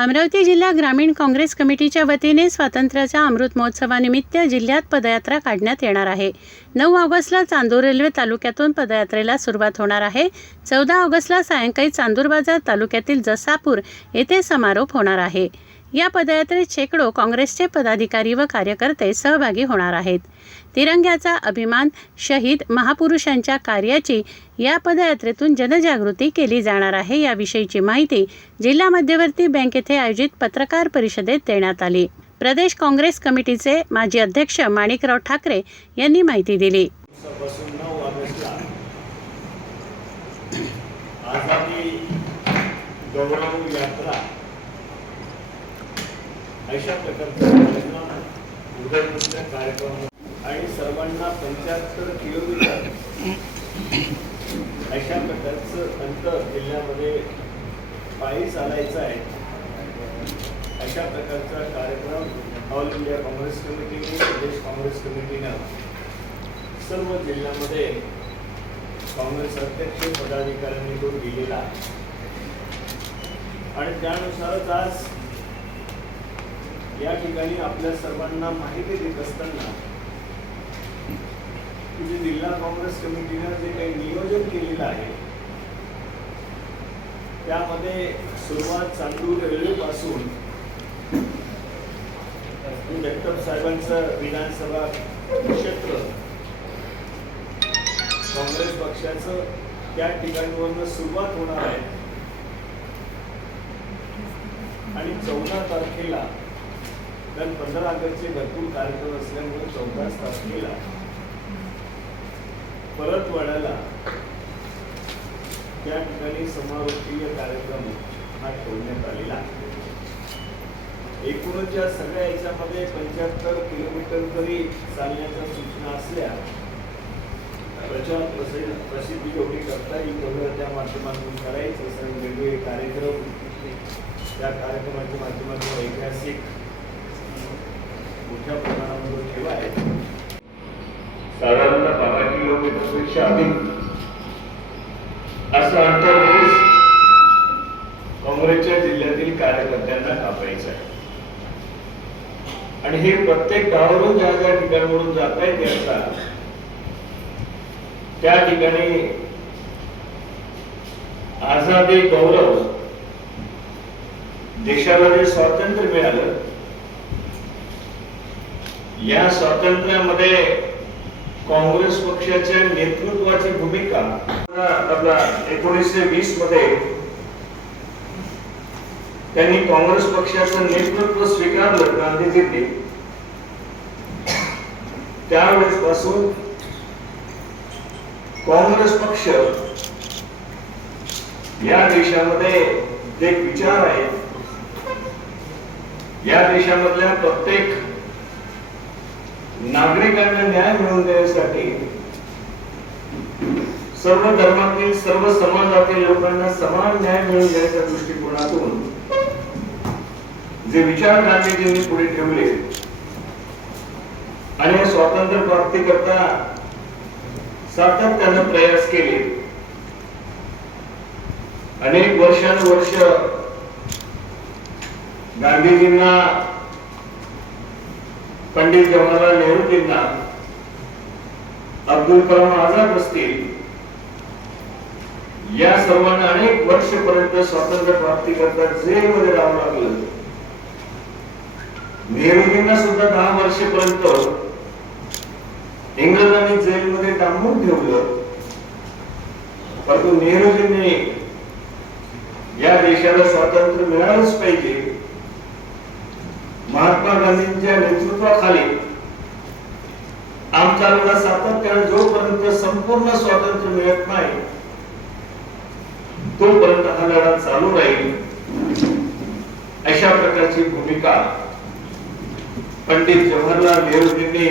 अमरावती जिल्हा ग्रामीण काँग्रेस कमिटीच्या वतीने स्वातंत्र्याच्या अमृत महोत्सवानिमित्त जिल्ह्यात पदयात्रा काढण्यात येणार आहे। 9 ऑगस्टला चांदूर रेल्वे तालुक्यातून पदयात्रेला सुरुवात होणार आहे। 14 ऑगस्टला सायंकाळी चांदूर बाजार तालुक्यातील जसापूर येथे समारोप होणार आहे। या पदयात्रेत शेकडो काँग्रेसचे पदाधिकारी व कार्यकर्ते सहभागी होणार आहेत। तिरंग्याचा अभिमान, शहीद महापुरुषांच्या कार्याची या पदयात्रेतून जनजागृती केली जाणार आहे। याविषयीची माहिती जिल्हा मध्यवर्ती बँक येथे आयोजित पत्रकार परिषदेत देण्यात आली। प्रदेश काँग्रेस कमिटीचे माजी अध्यक्ष माणिकराव ठाकरे यांनी माहिती दिली। अशा प्रकारचा कार्यक्रम आणि सर्वांना 75 किलोमीटर अशा प्रकारचं अंतर जिल्ह्यामध्ये पायी चालायचं आहे। अशा प्रकारचा कार्यक्रम ऑल इंडिया काँग्रेस कमिटीने, प्रदेश काँग्रेस कमिटीनं सर्व जिल्ह्यामध्ये काँग्रेस अध्यक्ष पदाधिकाऱ्यांनी तो दिलेला आणि त्यानुसारच आज या ठिकाणी आपल्या सर्वांना माहिती देत असताना की जिल्हा काँग्रेस कमिटीने जे काही नियोजन केलेलं आहे त्यामध्ये सुरुवात चांदूर रेल्वे पासून जगताप साहेबांचं विधानसभा क्षेत्र काँग्रेस पक्षाचं त्या ठिकाणवरून सुरुवात होणार आहे आणि 14 तारखेला कारण 15 ऑगस्टचे भरपूर कार्यक्रम असल्यामुळे 14 तारखेला परतवाड्याला त्या ठिकाणी समारोपीय कार्यक्रम हा ठेवण्यात आलेला आहे। एकूणच या सगळ्या याच्यामध्ये 75 किलोमीटर तरी चालण्याच्या सूचना असल्या प्रचार प्रसिद्धी एवढी करता येईल तेवढं त्या माध्यमातून करायचं। सर्व वेगवेगळे कार्यक्रम त्या कार्यक्रमाच्या माध्यमातून ऐतिहासिक मोठ्या प्रमाणावर ठेवा आहे। साधारणतः 12 किलोमीटरपेक्षा अधिक असं अंतर रोज काँग्रेसच्या जिल्ह्यातील कार्यकर्त्यांना कापायचं आहे आणि हे प्रत्येक गावावरून ज्या ज्या ठिकाणावरून जात आहेत याचा त्या ठिकाणी आझादी गौरव देशाला जे स्वातंत्र्य मिळालं या स्वातंत्र्यामध्ये काँग्रेस पक्षाच्या नेतृत्वाची भूमिका आपला 1920 मध्ये त्यांनी काँग्रेस पक्षाचं नेतृत्व स्वीकारलं गांधीजींनी। त्यावेळेस पासून काँग्रेस पक्ष या देशामध्ये जे विचार आहेत या देशामधल्या प्रत्येक नागरिकांना न्याय मिळवून देण्यासाठी सर्व धर्मातील सर्व समाजातील लोकांना समान न्याय मिळवून देण्याच्या दृष्टिकोनातून जे विचार गांधीजींनी पुढे ठेवले आणि स्वातंत्र्य प्राप्ती करता सातत्याने प्रयास केले। अनेक वर्षानुवर्ष गांधीजींना, पंडित जवाहरलाल नेहरूजींना, अब्दुल कलाम आझाद असतील या सर्वांना अनेक वर्षपर्यंत स्वातंत्र्य प्राप्ती करता जेलमध्ये राहावं लागलं। नेहरूजींना सुद्धा 10 वर्षपर्यंत इंग्रजांनी जेलमध्ये डांबून ठेवलं, परंतु नेहरूजींनी या देशाला स्वातंत्र्य मिळालंच पाहिजे महात्मा गांधींच्या नेतृत्वाखाली आमचा लढा सातत्याने जोपर्यंत संपूर्ण स्वातंत्र्य मिळत नाही तोपर्यंत हा लढा चालू राहील अशा प्रकारची भूमिका पंडित जवाहरलाल नेहरूजींनी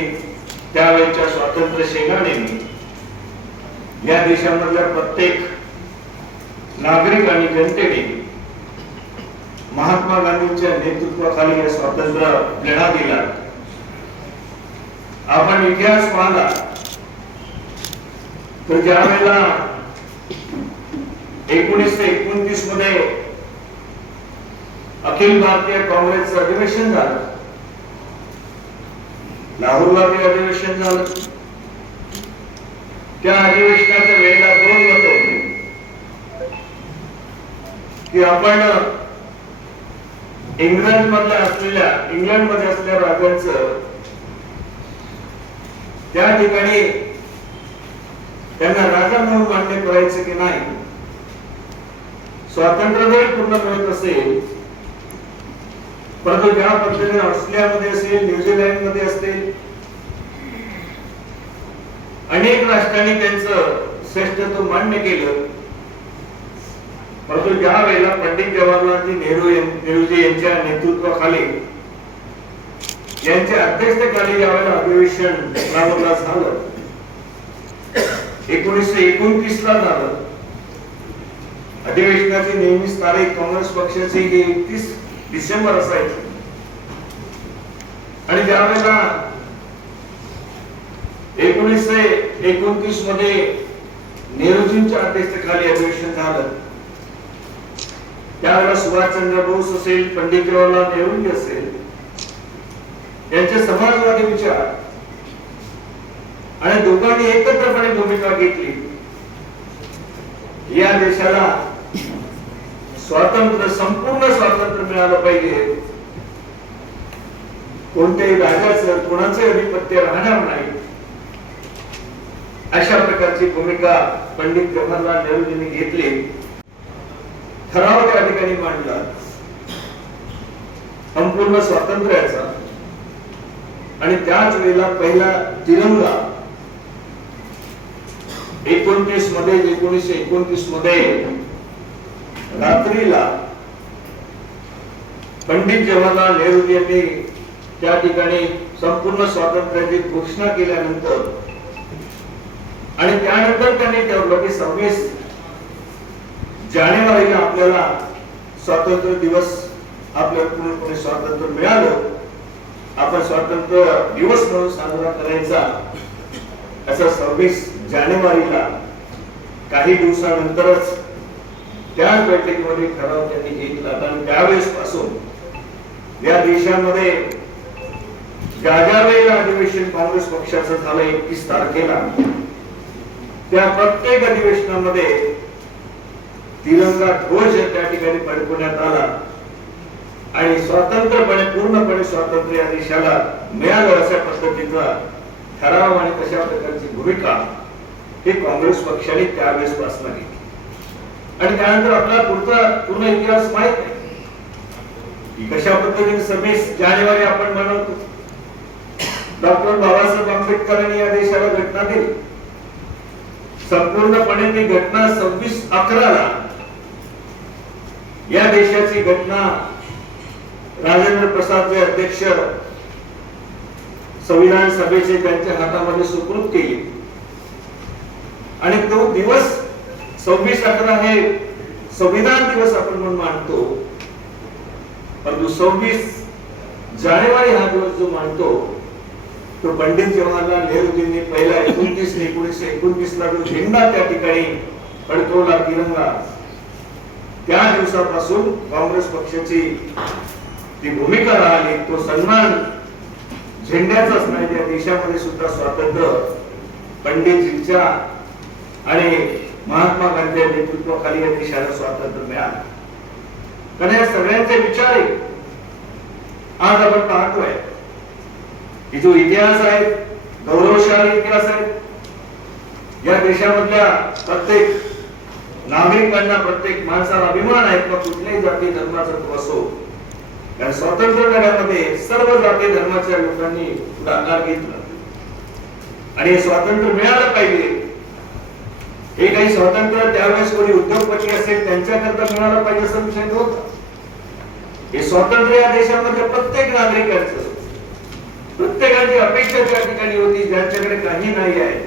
त्यावेळच्या स्वातंत्र्य सेनानींनी या देशामधल्या प्रत्येक नागरिक आणि जनतेने महात्मा गांधींच्या नेतृत्वाखाली हे स्वातंत्र्य लढा दिला। आपण इतिहास पाहिला तर ज्या वेळेला 1929 मध्ये अखिल भारतीय काँग्रेसचं अधिवेशन झालं, लाहोरला ते अधिवेशन झालं. त्या अधिवेशनाच्या वेळेला 2 मत होती की आपण इंग्लंडमध्ये असलेल्या राजांचं त्या ठिकाणी त्यांना राजा म्हणून मान्य करायचं की नाही. स्वातंत्र्य जरी पूर्ण मिळत असेल, परंतु ज्या पद्धतीने ऑस्ट्रेलियामध्ये असेल, न्यूझीलंड मध्ये असतील, अनेक राष्ट्रांनी त्यांचं श्रेष्ठत्व मान्य केलं, परंतु ज्या वेळेला पंडित जवाहरलाल नेहरूजी यांच्या नेतृत्वाखाली, यांच्या अध्यक्षतेखाली ज्यावेळेला अधिवेशन लाहोरला झालं, 1929 ला झालं. अधिवेशनाची नेहमीच तारीख काँग्रेस पक्षाची 31 डिसेंबर असायची. आणि ज्यावेळेला 1929 मध्ये नेहरूजींच्या अध्यक्षतेखाली अधिवेशन झालं, त्यावेळेला सुभाषचंद्र बोस असेल, पंडित जवाहरलाल नेहरू असेल, यांचे समाजवादी विचार आणि दोघांनी एकत्रपणे भूमिका घेतली. या देशाला स्वातंत्र्य, संपूर्ण स्वातंत्र्य मिळालं पाहिजे, कोणत्याही राजाचं कोणाचे अधिपत्य राहणार नाही, अशा प्रकारची भूमिका पंडित जवाहरलाल नेहरूजींनी घेतली. ठराव त्या ठिकाणी मांडला संपूर्ण स्वातंत्र्याचा. आणि त्याच वेळेला पहिला तिरंगा 1929 मध्ये रात्रीला पंडित जवाहरलाल नेहरू यांनी त्या ठिकाणी संपूर्ण स्वातंत्र्याची घोषणा केल्यानंतर आणि त्यानंतर त्यांनी ठरवलं की 26 जानेवारीला आपल्याला स्वातंत्र्य दिवस, आपल्याला पूर्णपणे स्वातंत्र्य मिळालं, आपण स्वातंत्र्य दिवस म्हणून साजरा करायचा. असं 26 जानेवारीला काही दिवसानंतरच त्या बैठकीमध्ये ठराव त्यांनी घेतला. आणि त्यावेळेस पासून या देशामध्ये ज्या वेळेला अधिवेशन काँग्रेस पक्षाचं झालं 31 तारखेला, त्या प्रत्येक अधिवेशनामध्ये तिरंगा ध्वज त्या ठिकाणी फडकवण्यात आला आणि स्वतंत्रपणे, पूर्णपणे स्वातंत्र्य या देशाला मिळालं अशा पद्धतीचा ठराव आणि कशा प्रकारची भूमिका हे काँग्रेस पक्षाने त्यावेळेस पासून घेतली. आणि त्यानंतर आपला पूर्ण इतिहास माहित आहे की कशा पद्धतीने 26 जानेवारी आपण म्हणतो. डॉक्टर बाबासाहेब आंबेडकरांनी या देशाला घटना दिली. संपूर्णपणे ती घटना 26/11 ला या देशाची घटना राजेंद्र प्रसाद जे अध्यक्ष संविधान सभेचे त्यांच्या हातामध्ये सुपूर्द केली. आणि तो दिवस 26/11 हे संविधान दिवस आपण म्हणून मानतो, परंतु 26 जानेवारी हा दिवस जो मानतो तो पंडित जवाहरलाल नेहरूजींनी पहिला 1919 ला जो झेंडा त्या ठिकाणी फडकवला, तिरंगा, त्या दिवसापासून काँग्रेस पक्षाची ती भूमिका राहिली. तो सन्मान झेंड्याचाच नाही, त्या देशामध्ये सुद्धा स्वातंत्र्य पंडितजींच्या आणि महात्मा गांधी नेतृत्वाखाली या देशाला स्वातंत्र्य मिळालं. कारण या सगळ्यांचे विचार आज आपण पाहतोय की जो इतिहास आहे, गौरवशाली इतिहास आहे. या देशामधल्या प्रत्येक नागरिकांना, प्रत्येक माणसाला अभिमान आहे किंवा कुठल्याही जाती धर्माचा तो असो. कारण स्वातंत्र्य लढ्यामध्ये सर्व जाती धर्माच्या लोकांनी पुढाकार घेतला आणि हे स्वातंत्र्य मिळालं पाहिजे. हे काही स्वातंत्र्य त्यावेळेस कोणी उद्योगपती असेल त्यांच्याकरता मिळालं पाहिजे असा विषय नव्हता. हे स्वातंत्र्य या देशामध्ये प्रत्येक नागरिकांचं, प्रत्येकाची अपेक्षा त्या ठिकाणी होती. ज्यांच्याकडे काही नाही आहे,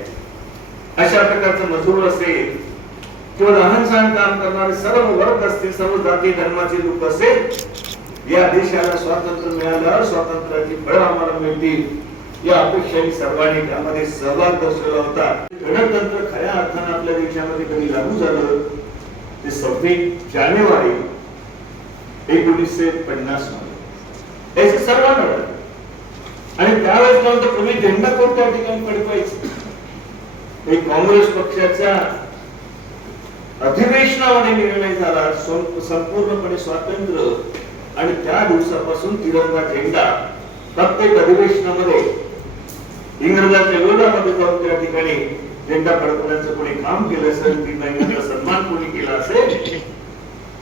अशा प्रकारचं मजूर असेल किंवा लहान सहान काम करणारे सर्व वर्ग असतील, सर्व जाती धर्माचे लोक असेल, या देशाला स्वातंत्र्य मिळालं, स्वातंत्र्याची फळं आम्हाला मिळतील या अपेक्षाने सर्वांनी त्यामध्ये सहभाग दर्शवला होता. गणतंत्र खऱ्या अर्थाने आपल्या देशामध्ये कधी लागू झालं ते 26 जानेवारी 1950 मध्ये याचे सर्वांना कळलं. आणि त्यावेळेस नंतर तुम्ही झेंडा कोणत्या ठिकाणी फडकवायचे, हे काँग्रेस पक्षाच्या अधिवेशनामध्ये निर्णय झाला. संपूर्णपणे स्वातंत्र्य आणि त्या दिवसापासून तिरंगा झेंडा प्रत्येक अधिवेशनामध्ये इंग्रजांच्या विरोधामध्ये जाऊन त्या ठिकाणी झेंडा फडकवण्याचं कोणी काम केलं असेल, तिरंगाचा सन्मान कोणी केला असेल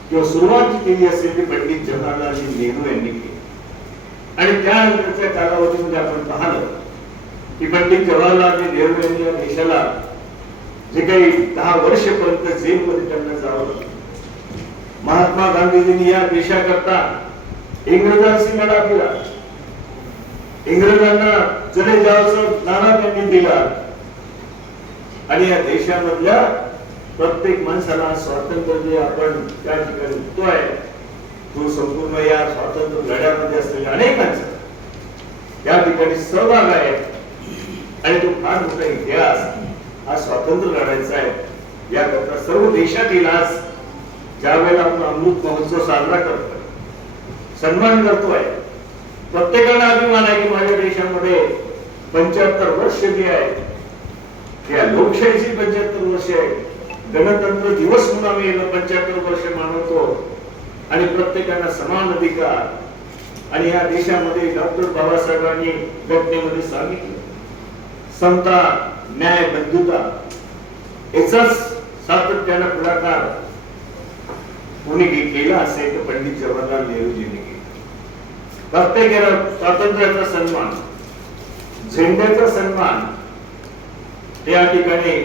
किंवा सुरुवात केली असेल ती पंडित जवाहरलाल नेहरू यांनी केली. आणि त्यानंतरच्या कालावधीमध्ये आपण पाहिलं की पंडित जवाहरलाल नेहरू यांनी या देशाला जे काही 10 वर्षपर्यंत जेलमध्ये त्यांना जावं लागलं. महात्मा गांधीजींनी या देशाकरता इंग्रजांशी लढा दिला, इंग्रजांना जले जावचं नारा त्यांनी दिला आणि या देशामधल्या प्रत्येक माणसाला स्वातंत्र्य जे आपण त्या ठिकाणी बघतोय तो संपूर्ण या स्वातंत्र्य लढ्यामध्ये असलेल्या अनेकांचा या ठिकाणी सहभाग आहे. आणि तो फार मोठा इतिहास हा स्वातंत्र्य लढायचा आहे. याकरता सर्व देशातील आज ज्या वेळेला आपण अमृत महोत्सव साजरा करतोय, सन्मान करतोय, प्रत्येकाला अभिमान आहे की माझ्या देशामध्ये 75 वर्ष जे आहे त्या लोकशाहीची 75 वर्ष आहे. गणतंत्र दिवस म्हणून आम्ही 75 वर्ष मानवतो आणि प्रत्येकाला समान अधिकार. आणि या देशामध्ये डॉक्टर बाबासाहेबांनी घटनेमध्ये सांगितलं समता, न्याय, बंधुता याचाच सातत्यानं पुढाकार कोणी केला असेल तर पंडित जवाहरलाल नेहरूजींनी केला. प्रत्येकाला स्वातंत्र्याचा सन्मान, झेंड्याचा सन्मान या ठिकाणी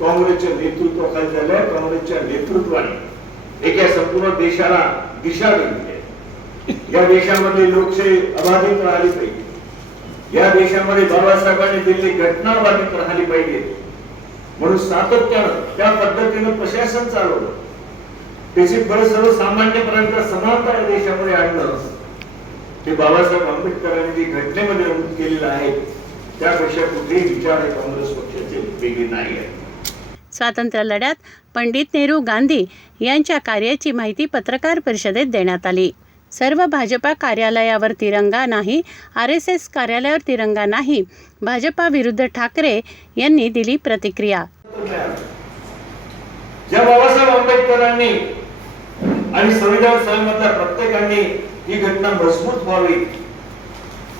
काँग्रेसच्या नेतृत्वाखाली झालंय. काँग्रेसच्या नेतृत्वाने एका संपूर्ण देशाला दिशा दिली. या देशामध्ये लोकशाही अबाधित राहिली पाहिजे, या देशामध्ये बाबासाहेबांनी दिलेली घटना बाधित राहिली पाहिजे म्हणून सातत्यानं त्या पद्धतीनं प्रशासन चालवलं. त्याची फळ सर्वसामान्यपर्यंत समानता या देशामध्ये आणलं ते बाबासाहेब आंबेडकरांनी जी घटनेमध्ये नमूद केलेलं आहे त्यापेक्षा कुठेही विचार हे काँग्रेस पक्षाचे वेगळे नाही आहे. स्वातंत्र्य लढ्यात पंडित नेहरू गांधी यांच्या कार्याची माहिती पत्रकार परिषदेत देण्यात आली. सर्व भाजपा कार्यालयावर तिरंगा नाही, RSS कार्यालयावर तिरंगा नाही, भाजपा विरुद्ध ठाकरे यांनी दिली प्रतिक्रिया. ज्या बाबासाहेब आंबेडकरांनी आणि संविधान सभेमधल्या प्रत्येकाने ही घटना मजबूत व्हावी,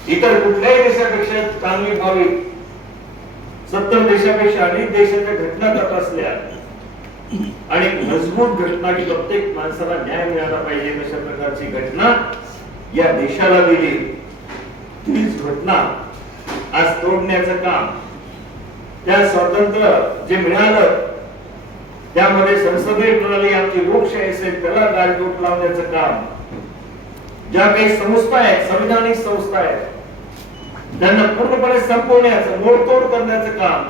इतर कुठल्याही देशापेक्षा चांगली व्हावी, 70 देशापेक्षा अधिक देशाच्या घटना तपासल्या आणि मजबूत घटना की प्रत्येक माणसाला न्याय मिळाला पाहिजे अशा प्रकारची घटना या देशाला दिली. तीच घटना आज तोडण्याचं काम, त्या स्वातंत्र्य जे मिळालं त्यामध्ये संसदीय प्रणाली आमची लोकशाही असेल त्याला गालबोट लावण्याचं काम, ज्या काही संस्था आहेत, संविधानिक संस्था आहेत त्यांना पूर्णपणे संपवण्याचं, मोडतोड करण्याचं काम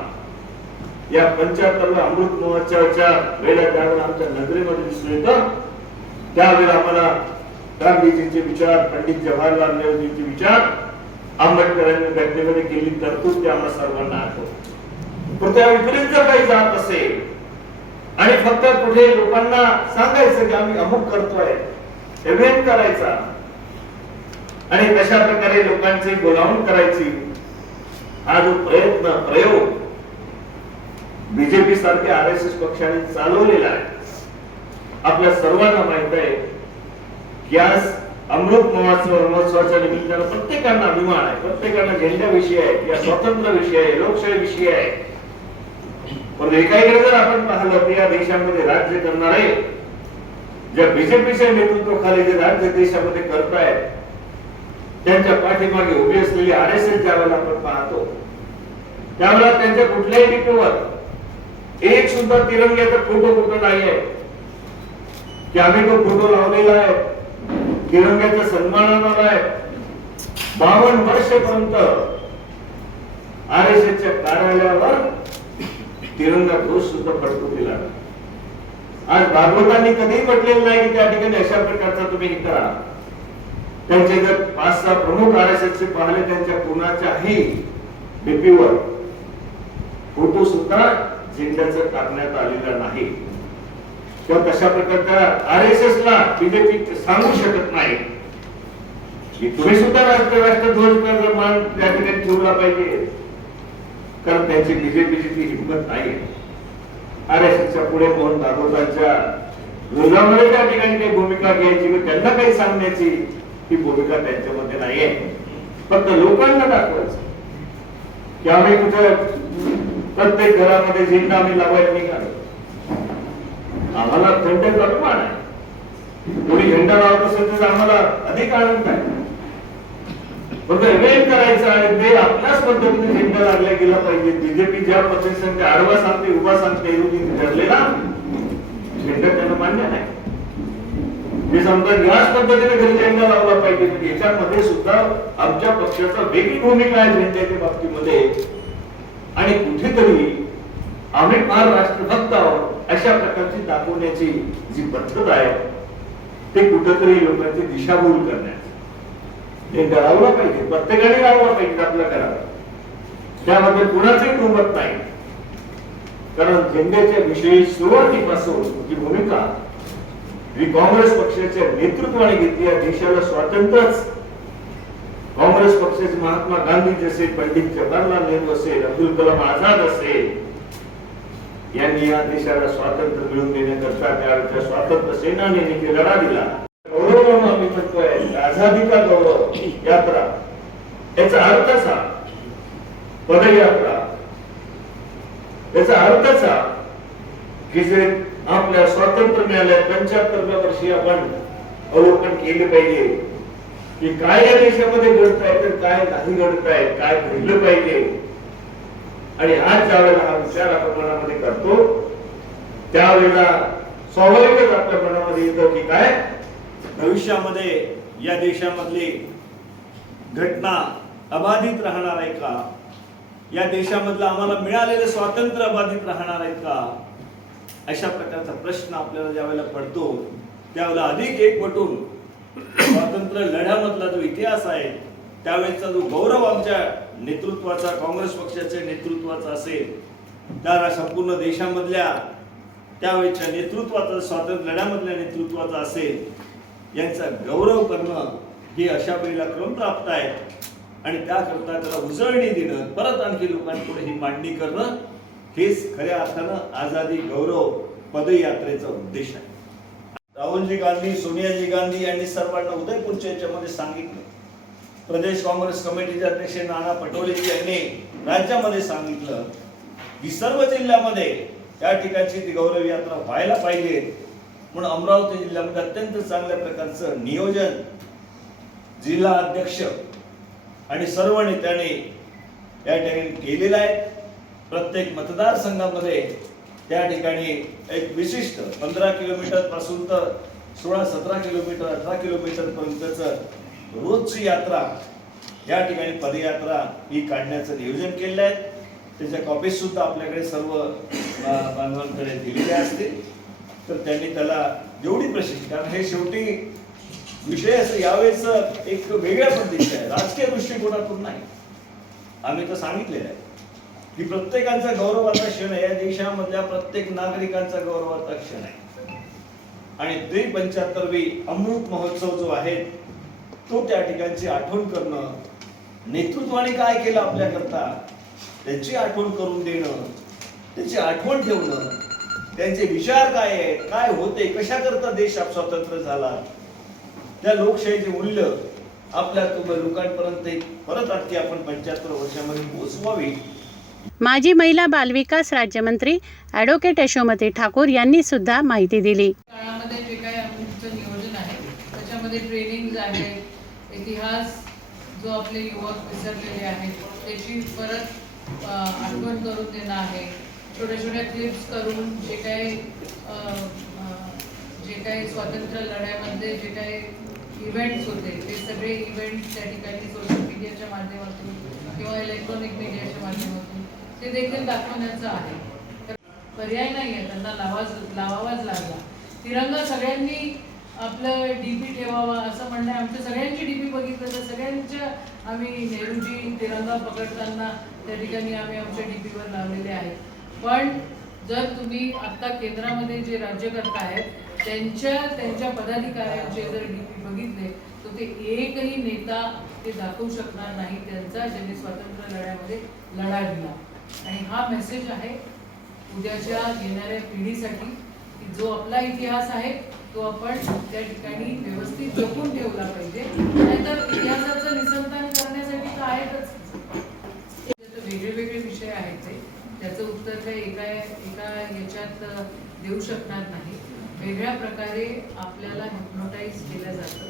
या 75व्या अमृत महोत्सवाच्या वेळेला ज्यावेळेला आमच्या नजरेमध्ये दिसून येतं त्यावेळेला आम्हाला गांधीजींचे विचार, पंडित जवाहरलाल नेहरूजींचे विचार, आंबेडकरांनी घटनेमध्ये केली तरतूद ते आम्हाला सर्वांना आठवतं. पण त्या विपरीत जर काही जात असेल आणि फक्त कुठे लोकांना सांगायचं की आम्ही अमुक करतोय, इव्हेंट करायचा आणि तशा प्रकारे लोकांची बोलावून करायची, हा जो प्रयोग बीजेपी सारख्या RSS पक्षाने चालवलेला आहे. आपल्या सर्वांना माहित आहे की आज अमृत महोत्सवाच्या निमित्तानं प्रत्येकाला अभिमान आहे, प्रत्येकाला झेंड्याविषयी आहे, या स्वातंत्र्य विषयी आहे, लोकशाही विषयी आहे. पण एकाकडे जर आपण पाहिलं तर या देशामध्ये राज्य करणारे ज्या बीजेपीच्या नेतृत्वाखाली जे राज्य देशामध्ये करतायत त्यांच्या पाठीमागे उभी असलेली RSS ज्यावेळेला आपण पाहतो त्यावेळेला त्यांच्या कुठल्याही टिपीवर एक सुद्धा तिरंग्याचा फोटो कुठं नाही आहे की आम्ही तो फोटो लावलेला आहे, तिरंग्याचा सन्मानाला आहे. 52 वर्षापर्यंत RSSच्या कार्यालयावर तिरंगा ध्वज सुद्धा फडकू दिला. आज भागवतांनी कधीही म्हटलेलं नाही की त्या ठिकाणी अशा प्रकारचा तुम्ही हे करा. त्यांचे जर 5-6 प्रमुख RSSचे पाहिले त्यांच्या कोणाच्याही डीपीवर फोटो सुद्धा झेंड्याचा टाकण्यात आलेला नाही. किंवा तशा प्रकारच्या RSS ला बीजेपी सांगू शकत नाही की तुम्ही सुद्धा राष्ट्रध्वज मान त्या ठिकाणी ठेवला पाहिजे, कारण त्यांची बीजेपीची ती हिंमत नाही. RSSच्या पुढे मोहन भागवतांच्या विरोधामध्ये त्या ठिकाणी काही भूमिका घ्यायची किंवा त्यांना काही सांगण्याची ही भूमिका त्यांच्यामध्ये नाहीये. फक्त लोकांना दाखवायचं की आम्ही कुठे प्रत्येक घरामध्ये झेंडा आम्ही लावायला निघालो. आम्हाला झेंड्याचा अभिमान आहे. कोणी झेंडा लावत असेल तर आम्हाला अधिक आनंद आहे. फक्त इव्हेंट करायचं आणि ते आपल्याच पद्धतीने झेंडा लागला गेला पाहिजे. बीजेपी ज्या पद्धतीने आडवा सांगते उभा सांगते ठरलेला झेंडा त्यांना मान्य नाही. ते समजा याच पद्धतीने घरी झेंडा लावला पाहिजे. याच्यामध्ये सुद्धा आमच्या पक्षाचा वेगळी भूमिका आहे झेंड्याच्या बाबतीमध्ये. आणि कुठेतरी आम्ही फार राष्ट्रभक्त आहोत अशा प्रकारची दाखवण्याची जी पद्धत आहे ते कुठेतरी लोकांची दिशाभूल करण्याची. झेंडा लावला पाहिजे, प्रत्येकाने लावला पाहिजे आपल्या घरात, त्यामध्ये कुणाचंही दुमत नाही. कारण झेंड्याच्या विषयी सुरुवातीपासून जी भूमिका जी काँग्रेस पक्षाच्या नेतृत्वाने घेतली आहे, देशाला स्वातंत्र्यच काँग्रेस पक्षाचे महात्मा गांधी जसे, पंडित जवाहरलाल नेहरू असेल, अब्दुल कलाम आझाद असेल, यांनी या देशाला स्वातंत्र्य मिळवून देण्याकरता त्यावेळेच्या स्वातंत्र्य सेनानीने लढा दिला. गौरव म्हणून आम्ही म्हणतोय आझादी का गौरव यात्रा, याचा अर्थच हा पदयात्रा, याचा अर्थच हा की जे आपल्या स्वातंत्र्य मिळाल्या 75व्या वर्षी आपण अवलोकन केले पाहिजे की काय या देशामध्ये घडतंय तर काय नाही घडतंय, काय घडलं पाहिजे. आणि आज ज्या वेळेला हा विचार आपण मनामध्ये करतो त्यावेळेला स्वाभाविकच आपल्या मनामध्ये येतं की काय भविष्यामध्ये या देशामधली घटना अबाधित राहणार आहे का, या देशामधलं आम्हाला मिळालेले स्वातंत्र्य अबाधित राहणार आहे का, अशा प्रकारचा प्रश्न आपल्याला ज्यावेळेला पडतो त्यावेळेला अधिक एकवटून स्वातंत्र्य लढ्यामधला जो इतिहास आहे त्यावेळेचा जो गौरव आमच्या नेतृत्वाचा, काँग्रेस पक्षाच्या नेतृत्वाचा असेल, त्या संपूर्ण देशामधल्या त्यावेळेच्या नेतृत्वाचा, स्वातंत्र्य लढ्यामधल्या नेतृत्वाचा असेल, यांचा गौरव करणं ही अशा वेळेला क्रमप्राप्त आहे. आणि त्याकरता त्याला उजळणी देणं, परत आणखी लोकांपुढे ही मांडणी करणं, हेच खऱ्या अर्थानं आझादी गौरव पदयात्रेचा उद्देश आहे. राहुलजी गांधी, सोनियाजी गांधी यांनी सर्वांना उदयपूरच्या याच्यामध्ये सांगितलं. प्रदेश काँग्रेस कमिटीचे अध्यक्ष नाना पटोलेजी यांनी राज्यामध्ये सांगितलं की सर्व जिल्ह्यामध्ये त्या ठिकाणची ती गौरव यात्रा व्हायला पाहिजे. म्हणून अमरावती जिल्ह्यामध्ये अत्यंत चांगल्या प्रकारचं नियोजन जिल्हा अध्यक्ष आणि सर्व नेत्यांनी या ठिकाणी केलेलं आहे. प्रत्येक मतदारसंघामध्ये त्या ठिकाणी एक विशिष्ट 15 किलोमीटर पासून तर 16-17 किलोमीटर 18 किलोमीटर पर्यंतच रोजची यात्रा या ठिकाणी पदयात्रा ही काढण्याचं नियोजन केलेलं आहे. त्याच्या कॉपीज सुद्धा आपल्याकडे सर्व बांधवांकडे दिलेल्या असतील. तर त्यांनी त्याला जेवढी प्रशिक्षण, कारण हे शेवटी विषय असं यावेळेस एक वेगळ्या पद्धतीचा आहे, राजकीय दृष्टिकोनातून नाही. आम्ही तर सांगितलेलं आहे की प्रत्येकाचा गौरवाचा क्षण आहे, या देशामधल्या प्रत्येक नागरिकांचा गौरवाचा क्षण आहे. आणि 75वी अमृत महोत्सव जो आहे तो त्या ठिकाणची आठवण करणं, नेतृत्वाने काय केलं आपल्याकरता त्याची आठवण करून देणं, त्याची आठवण ठेवणं, त्यांचे विचार काय आहेत, काय होते, कशा करता देश स्वतंत्र झाला, त्या लोकशाहीचे मूल्य आपल्या लोकांपर्यंत परत आणखी आपण 75 वर्षामध्ये पोहोचवावी. माजी महिला बालविकास राज्यमंत्री ॲडव्होकेट यशोमती ठाकूर यांनी सुद्धा माहिती दिली. काळामध्ये जे काही आमचं नियोजन आहे त्याच्यामध्ये ट्रेनिंग आहे, इतिहास जो आपले युवक विसरलेले आहेत त्याची परत आठवण करून देणं आहे. छोट्या छोट्या क्लिप्स करून जे काही स्वातंत्र्य लढ्यामध्ये जे काही इव्हेंट्स होते ते सगळे इव्हेंट्स त्या ठिकाणी सोशल मीडियाच्या माध्यमातून किंवा इलेक्ट्रॉनिक मीडियाच्या माध्यमातून ते देखील दाखवण्याचं आहे. तर पर्याय नाही आहे, त्यांना लावावाच लागला. तिरंगा सगळ्यांनी आपलं डीपी ठेवावा असं म्हणणं आहे. आमच्या सगळ्यांची डीपी बघितलं तर सगळ्यांच्या आम्ही नेहरूजी तिरंगा पकडताना त्या ठिकाणी आम्ही आमच्या डीपीवर लावलेले आहेत. पण जर तुम्ही आता केंद्रामध्ये जे राज्यकर्ता आहेत त्यांच्या पदाधिकाऱ्यांचे जर डीपी बघितले तर ते एकही नेता ते दाखवू शकणार नाही त्यांचा ज्यांनी स्वातंत्र्य लढ्यामध्ये लढा दिला. आणि हा मेसेज आहे उद्याच्या येणाऱ्या पिढीसाठी की जो आपला इतिहास आहे तो आपण त्या ठिकाणी व्यवस्थित जपून ठेवला पाहिजे. नाहीतर इतिहासाचं निसंधान करण्यासाठी तर आहेतच. वेगळे वेगळे विषय आहेत ते, त्याचं उत्तर काही एका याच्यात देऊ शकणार नाही. वेगळ्या प्रकारे आपल्याला हिप्नोटाईज केलं जातं.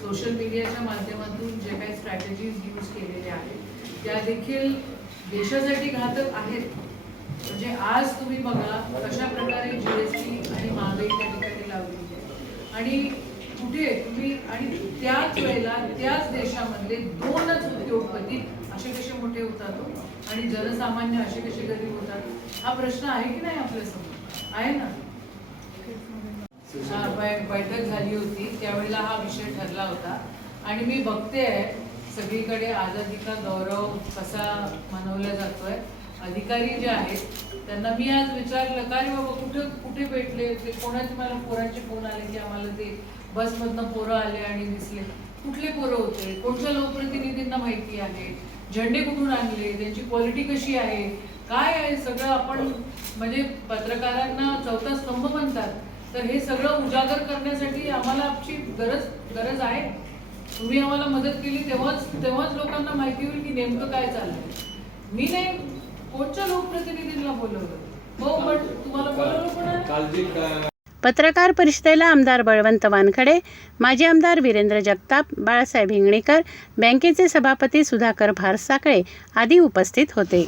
सोशल मीडियाच्या माध्यमातून जे काही स्ट्रॅटेजीज यूज केलेल्या आहेत त्या देखील देशासाठी घातक आहेत. म्हणजे आज तुम्ही बघा कशा प्रकारे GST आणि महागाई त्या ठिकाणी लावली आणि कुठे तुम्ही आणि त्याच वेळेला त्याच देशामधले 2च उद्योगपती असे कसे मोठे होतात आणि जनसामान्य असे कसे गरीब होतात. हा प्रश्न आहे की नाही आपल्यासमोर? आहे ना. बैठक झाली होती त्यावेळेला हा विषय ठरला होता आणि मी बघते सगळीकडे आझादी का गौरव कसा मनवला जातोय. अधिकारी जे आहेत त्यांना मी आज विचारलं का रे बाबा कुठे भेटले ते, कोणाचे मला पोरांचे फोन आले की आम्हाला ते बसमधनं पोरं आले आणि दिसले. कुठले पोरं होते, कोणत्या लोकप्रतिनिधींना माहिती आहे, झेंडे कुठून आणले, त्यांची क्वालिटी कशी आहे, काय आहे सगळं आपण म्हणजे पत्रकारांना चौथा स्तंभ म्हणतात. तर हे सगळं उजागर करण्यासाठी आम्हाला आमची गरज आहे. तुम्ही आम्हाला मदत केली तेव्हाच लोकांना माहिती होईल की नेमकं काय चाललंय. मी नाही कोणत्या लोकप्रतिनिधींना बोलवलं. हो पण तुम्हाला बोलवलं कोणाला? पत्रकार परिषदेला आमदार बळवंत वानखडे, माजी आमदार वीरेंद्र जगताप, बाळासाहेब हिंगणीकर, बँकेचे सभापती सुधाकर भारसाकळे आदी उपस्थित होते.